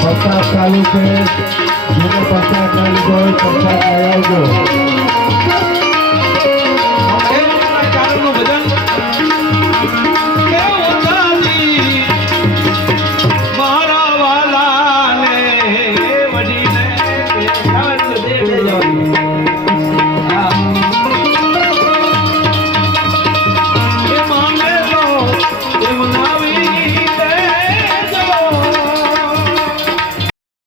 પચાસ ચાલુ છે. જેને પચાસ ચાલુ હોય પચાસ લઈ આવજો